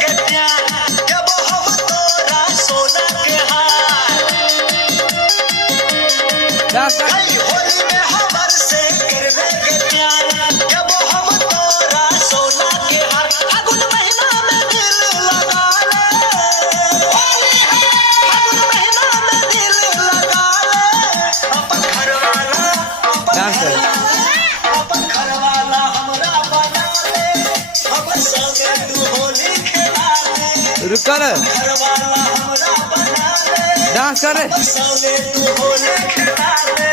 के प्यार जब हम तोरा सोना के हार होली में हमर से गिरवे के प्यार जब हम तोरा सोना के हार फागुन महीना में दिल लगा ले फागुन महीना में दिल लगा ले अपन घरवाला हमरा बना ले हमर संगे तू होली खेला ले रुक कर घरवाला हमरा बना ले डांस कर संगे तू होली खेला ले